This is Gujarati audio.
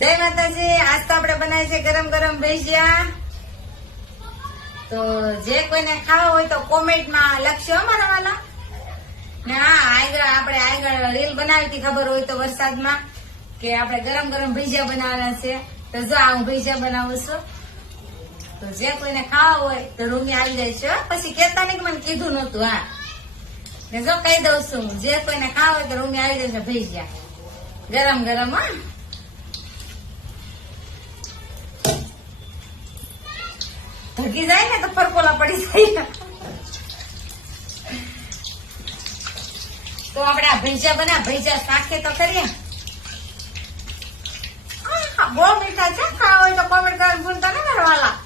જય માતાજી. આજ તો આપણે બનાવી છે ગરમ ગરમ ભજીયા. તો જે કોઈને ખાવા હોય તો કોમેન્ટમાં લખશો અમારા વાલા. ને હા, આપણે આગળ રીલ બનાવી હતી, ખબર હોય તો વરસાદમાં, કે આપણે ગરમ ગરમ ભજીયા બનાવવાના છે. તો જો હું ભજીયા બનાવું છું. તો જે કોઈને ખાવા હોય તો રૂમી આવી જાય છે. પછી કેતા નહીં કે મને કીધું નતું. હા, ને જો કહી દઉં છું, જે કોઈને ખાવા હોય તો રૂમી આવી જાય છે ભજીયા ગરમ ગરમ. હા, ધગી જાય ને તો ફરકોલા પડી જાય. તો આપણે આ ભજીયા બન્યા, ભજીયા શાખે તો કરીએ. બહુ મીઠા છે, ખાવા હોય તો કોમેન્ટ કરવાનું ભૂલતા ને મારા વાલા.